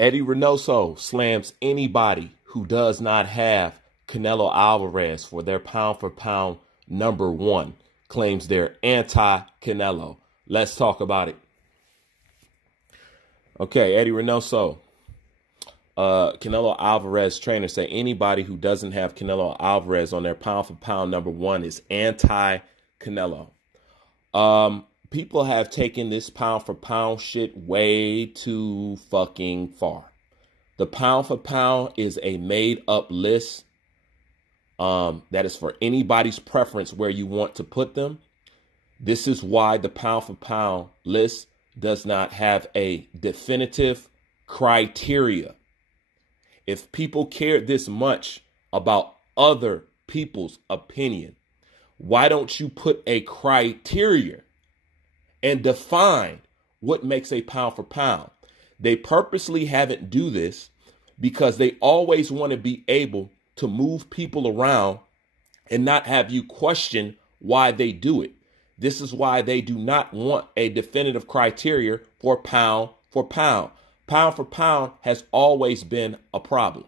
Eddie Reynoso slams anybody who does not have Canelo Alvarez for their pound-for-pound #1. Claims they're anti-Canelo. Let's talk about it. Okay, Eddie Reynoso. Canelo Alvarez trainer say anybody who doesn't have Canelo Alvarez on their pound-for-pound #1 is anti-Canelo. People have taken this pound-for-pound shit way too fucking far. The pound-for-pound is a made-up list that is for anybody's preference where you want to put them. This is why the pound-for-pound list does not have a definitive criteria. If people cared this much about other people's opinion, why don't you put a criteria and define what makes a pound for pound? They purposely haven't do this because they always want to be able to move people around and not have you question why they do it. This is why they do not want a definitive criteria for pound for pound. Pound for pound has always been a problem,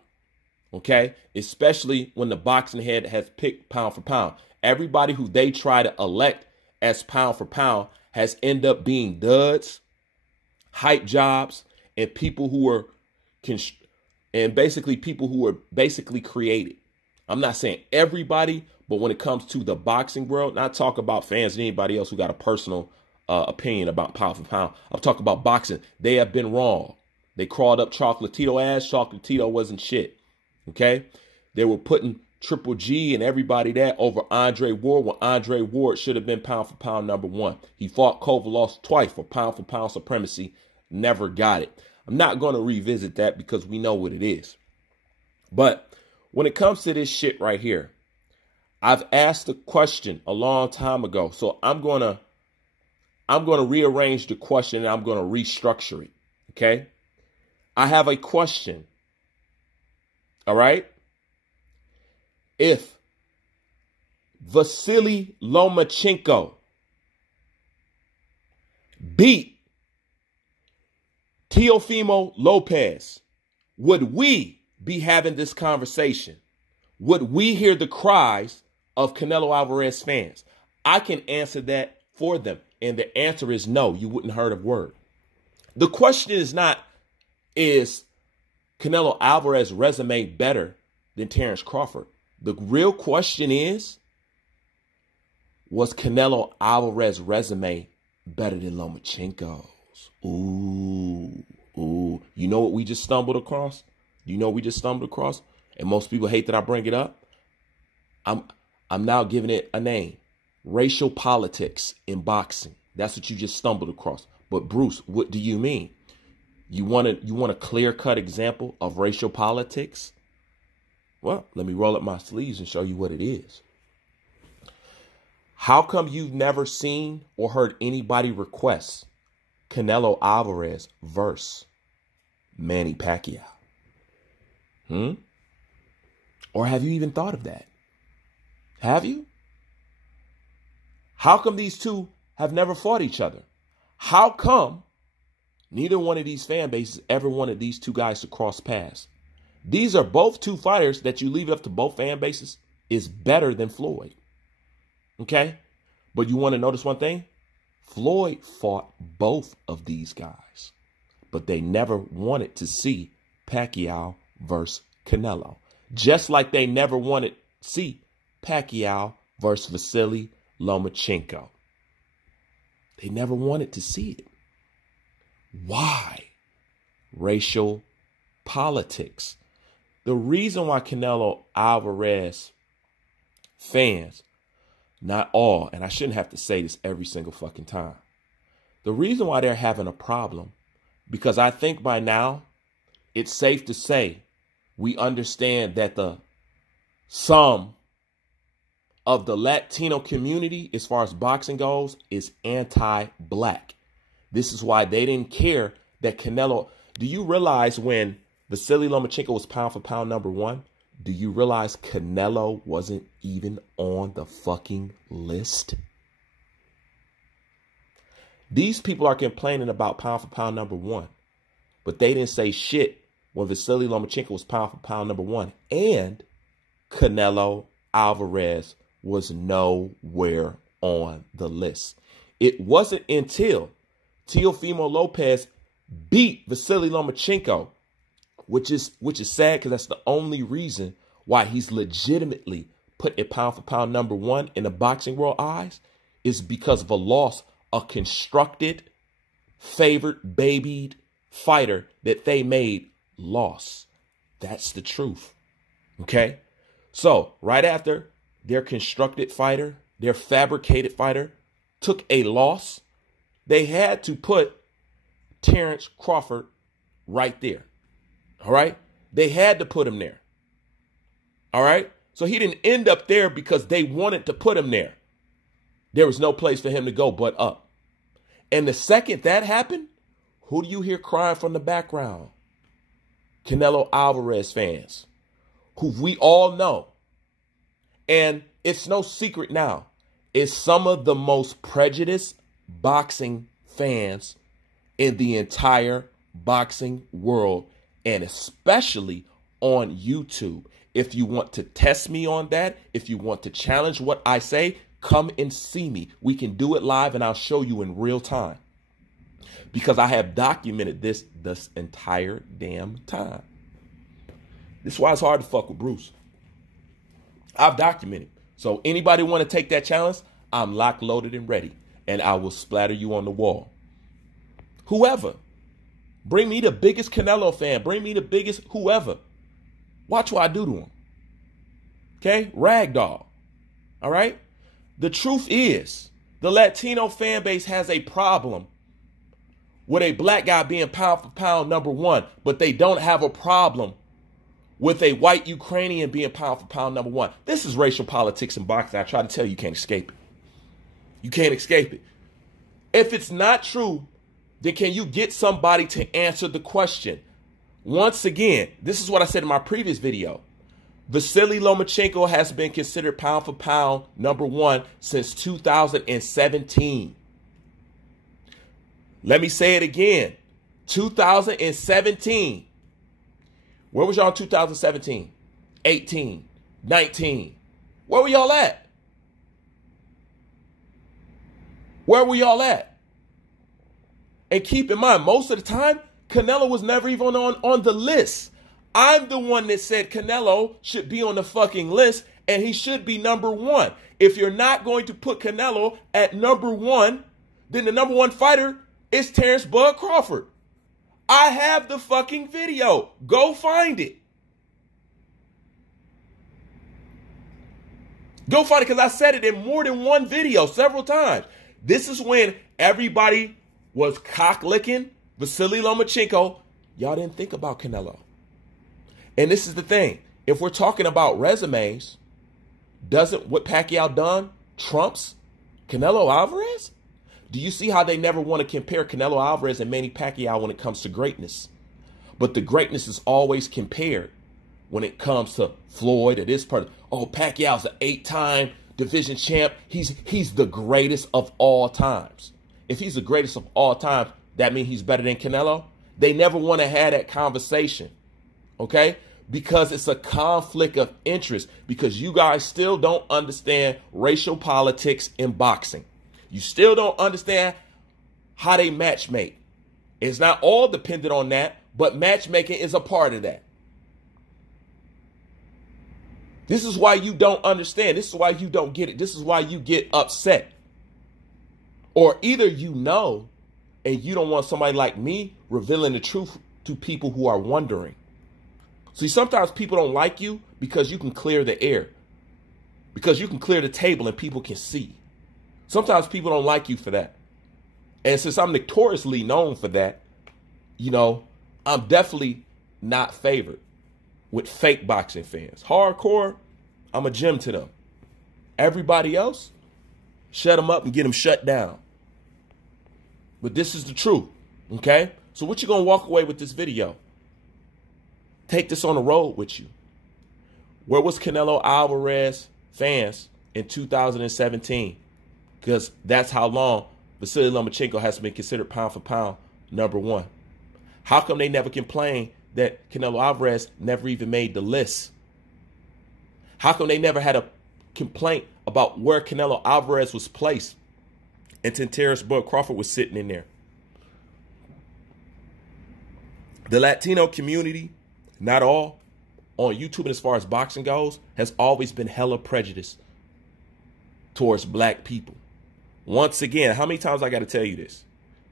okay? Especially when the boxing head has picked pound for pound. Everybody who they try to elect as pound for pound has ended up being duds, hype jobs, and people who are basically created. I'm not saying everybody, but when it comes to the boxing world, not talk about fans and anybody else who got a personal opinion about pound for pound. I'm talking about boxing. They have been wrong. They crawled up Chocolatito ass. Chocolatito wasn't shit. Okay? They were putting Triple G and everybody there over Andre Ward when Andre Ward should have been pound for pound #1. He fought Kovalos twice for pound supremacy. Never got it. I'm not going to revisit that because we know what it is. But when it comes to this shit right here, I've asked the question a long time ago. So I'm going to rearrange the question and I'm going to restructure it. Okay? I have a question. All right? If Vasily Lomachenko beat Teofimo Lopez, would we be having this conversation? Would we hear the cries of Canelo Alvarez fans? I can answer that for them. And the answer is no, you wouldn't heard a word. The question is not, is Canelo Alvarez's resume better than Terrence Crawford? The real question is, was Canelo Alvarez's resume better than Lomachenko's? Ooh. You know what we just stumbled across? You know what we just stumbled across? And most people hate that I bring it up. I'm now giving it a name. Racial politics in boxing. That's what you just stumbled across. But Bruce, what do you mean? You want a clear-cut example of racial politics? Well, let me roll up my sleeves and show you what it is. How come you've never seen or heard anybody request Canelo Alvarez versus Manny Pacquiao? Or have you even thought of that? Have you? How come these two have never fought each other? How come neither one of these fan bases ever wanted these two guys to cross paths? These are both two fighters that you leave it up to both fan bases is better than Floyd. Okay? But you want to notice one thing? Floyd fought both of these guys, but they never wanted to see Pacquiao versus Canelo. Just like they never wanted to see Pacquiao versus Vasily Lomachenko. They never wanted to see it. Why? Racial politics. The reason why Canelo Alvarez fans, not all, and I shouldn't have to say this every single fucking time. The reason why they're having a problem, because I think by now it's safe to say we understand that the sum of the Latino community, as far as boxing goes, is anti-black. This is why they didn't care that Canelo. Do you realize when Vasily Lomachenko was pound for pound #1, do you realize Canelo wasn't even on the fucking list? These people are complaining about pound for pound #1. But they didn't say shit when Vasily Lomachenko was pound for pound number one. And Canelo Alvarez was nowhere on the list. It wasn't until Teofimo Lopez beat Vasily Lomachenko, which is sad because that's the only reason why he's legitimately put at pound for pound number one in the boxing world eyes, is because of a loss, a constructed, favored, babied fighter that they made lost. That's the truth. Okay? So right after their constructed fighter, their fabricated fighter took a loss, they had to put Terrence Crawford right there. All right? They had to put him there. All right? So he didn't end up there because they wanted to put him there. There was no place for him to go but up. And the second that happened, who do you hear crying from the background? Canelo Alvarez fans, who we all know. And it's no secret now, it's some of the most prejudiced boxing fans in the entire boxing world, and especially on YouTube. If you want to test me on that, if you want to challenge what I say, come and see me. We can do it live and I'll show you in real time. Because I have documented this entire damn time. This is why it's hard to fuck with Bruce. I've documented. So anybody want to take that challenge? I'm locked, loaded, and ready. And I will splatter you on the wall. Whoever. Bring me the biggest Canelo fan. Bring me the biggest whoever. Watch what I do to him. Okay? Ragdoll. All right? The truth is, the Latino fan base has a problem with a black guy being pound for pound number one, but they don't have a problem with a white Ukrainian being pound for pound number one. This is racial politics in boxing. I try to tell you, you can't escape it. You can't escape it. If it's not true, then can you get somebody to answer the question? Once again, this is what I said in my previous video. Vasily Lomachenko has been considered pound for pound number one since 2017. Let me say it again. 2017. Where was y'all in 2017? 18, 19. Where were y'all at? Where were y'all at? And keep in mind, most of the time, Canelo was never even on the list. I'm the one that said Canelo should be on the fucking list and he should be number one. If you're not going to put Canelo at number one, then the number one fighter is Terrence Bud Crawford. I have the fucking video. Go find it. Go find it because I said it in more than one video several times. This is when everybody was cock-licking Vasily Lomachenko. Y'all didn't think about Canelo. And this is the thing. If we're talking about resumes, doesn't what Pacquiao done trumps Canelo Alvarez? Do you see how they never want to compare Canelo Alvarez and Manny Pacquiao when it comes to greatness? But the greatness is always compared when it comes to Floyd or this person. Oh, Pacquiao's an 8-time division champ. He's the greatest of all times. If he's the greatest of all time, that means he's better than Canelo? They never want to have that conversation, okay? Because it's a conflict of interest, because you guys still don't understand racial politics in boxing. You still don't understand how they matchmake. It's not all dependent on that, but matchmaking is a part of that. This is why you don't understand. This is why you don't get it. This is why you get upset. Or either you know and you don't want somebody like me revealing the truth to people who are wondering. See, sometimes people don't like you because you can clear the air. Because you can clear the table and people can see. Sometimes people don't like you for that. And since I'm notoriously known for that, you know, I'm definitely not favored with fake boxing fans. Hardcore, I'm a gem to them. Everybody else, shut them up and get them shut down. But this is the truth, okay? So what you gonna walk away with this video? Take this on the road with you. Where was Canelo Alvarez fans in 2017? Because that's how long Vasily Lomachenko has been considered pound for pound number one. How come they never complain that Canelo Alvarez never even made the list? How come they never had a complaint about where Canelo Alvarez was placed and Terence Bud Crawford was sitting in there? The Latino community, not all, on YouTube and as far as boxing goes, has always been hella prejudiced towards black people. Once again, how many times I got to tell you this?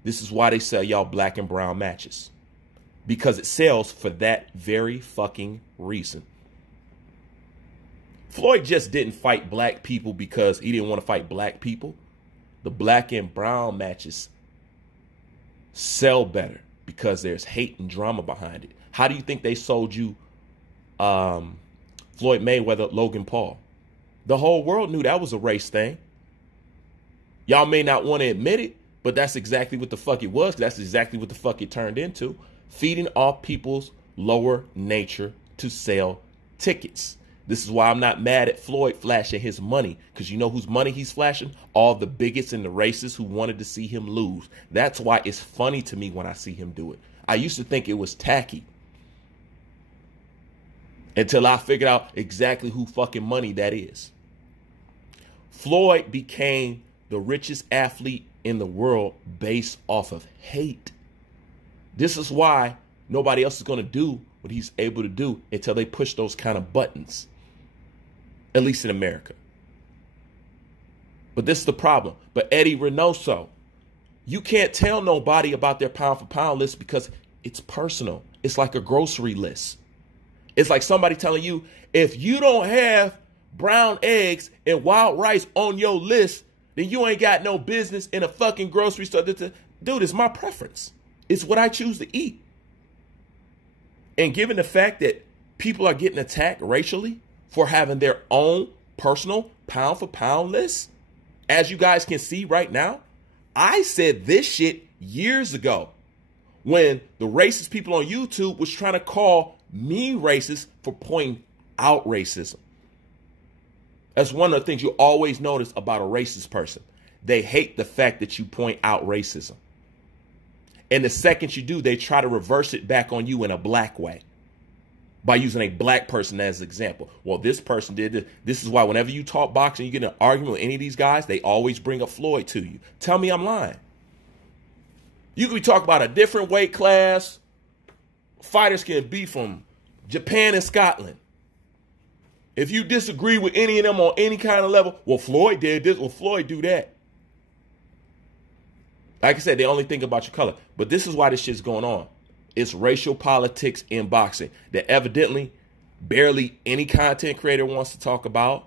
This is why they sell y'all black and brown matches. Because it sells for that very fucking reason. Floyd just didn't fight black people because he didn't want to fight black people. The black and brown matches sell better because there's hate and drama behind it. How do you think they sold you Floyd Mayweather, Logan Paul? The whole world knew that was a race thing. Y'all may not want to admit it, but that's exactly what the fuck it was. That's exactly what the fuck it turned into. Feeding off people's lower nature to sell tickets. This is why I'm not mad at Floyd flashing his money, because you know whose money he's flashing? All the bigots and the racists who wanted to see him lose. That's why it's funny to me when I see him do it. I used to think it was tacky until I figured out exactly who fucking money that is. Floyd became the richest athlete in the world based off of hate. This is why nobody else is going to do what he's able to do until they push those kind of buttons, at least in America. But this is the problem. But Eddie Reynoso, you can't tell nobody about their pound for pound list because it's personal. It's like a grocery list. It's like somebody telling you, if you don't have brown eggs and wild rice on your list, then you ain't got no business in a fucking grocery store. Dude, it's my preference. It's what I choose to eat. And given the fact that people are getting attacked racially for having their own personal pound for pound list, as you guys can see right now, I said this shit years ago when the racist people on YouTube was trying to call me racist for pointing out racism. That's one of the things you always notice about a racist person. They hate the fact that you point out racism. And the second you do, they try to reverse it back on you in a black way by using a black person as an example. Well, this person did this. This is why whenever you talk boxing, you get in an argument with any of these guys, they always bring up Floyd to you. Tell me I'm lying. You could be talking about a different weight class. Fighters can be from Japan and Scotland. If you disagree with any of them on any kind of level, well, Floyd did this, well, Floyd do that. Like I said, they only think about your color. But this is why this shit's going on. It's racial politics in boxing that evidently barely any content creator wants to talk about.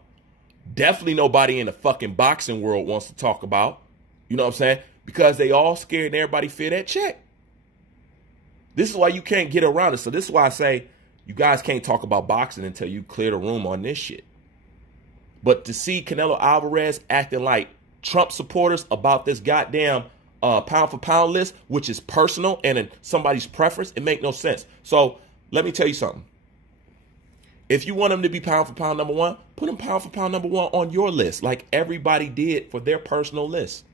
Definitely nobody in the fucking boxing world wants to talk about. You know what I'm saying? Because they all scared and everybody fear that check. This is why you can't get around it. So this is why I say you guys can't talk about boxing until you clear the room on this shit. But to see Canelo Alvarez acting like Trump supporters about this goddamn pound for pound list, which is personal and in somebody's preference, it makes no sense. So let me tell you something. If you want them to be pound for pound number one, put them pound for pound number one on your list like everybody did for their personal list.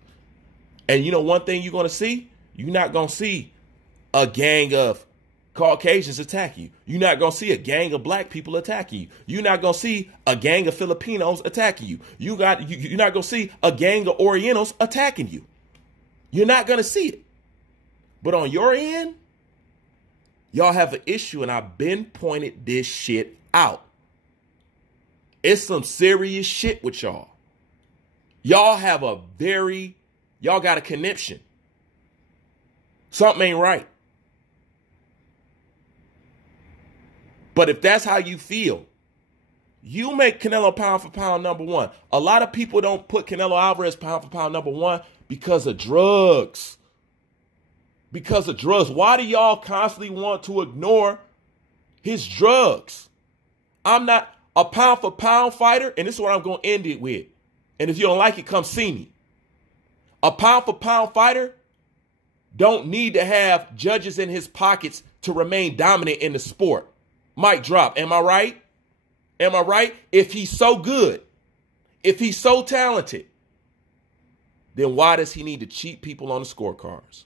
And you know one thing you're going to see? You're not going to see a gang of Caucasians attack you. You're not going to see a gang of black people attacking you. You're not going to see a gang of Filipinos attacking you. You're not going to see a gang of Orientals attacking you. You're not going to see it. But on your end, y'all have an issue, and I've been pointed this shit out. It's some serious shit with y'all. Y'all have y'all got a conniption. Something ain't right. But if that's how you feel, you make Canelo pound for pound number one. A lot of people don't put Canelo Alvarez pound for pound number one because of drugs. Because of drugs. Why do y'all constantly want to ignore his drugs? I'm not a pound for pound fighter, and this is what I'm going to end it with. And if you don't like it, come see me. A pound for pound fighter don't need to have judges in his pockets to remain dominant in the sport. Mic drop. Am I right? Am I right? If he's so good, if he's so talented, then why does he need to cheat people on the scorecards?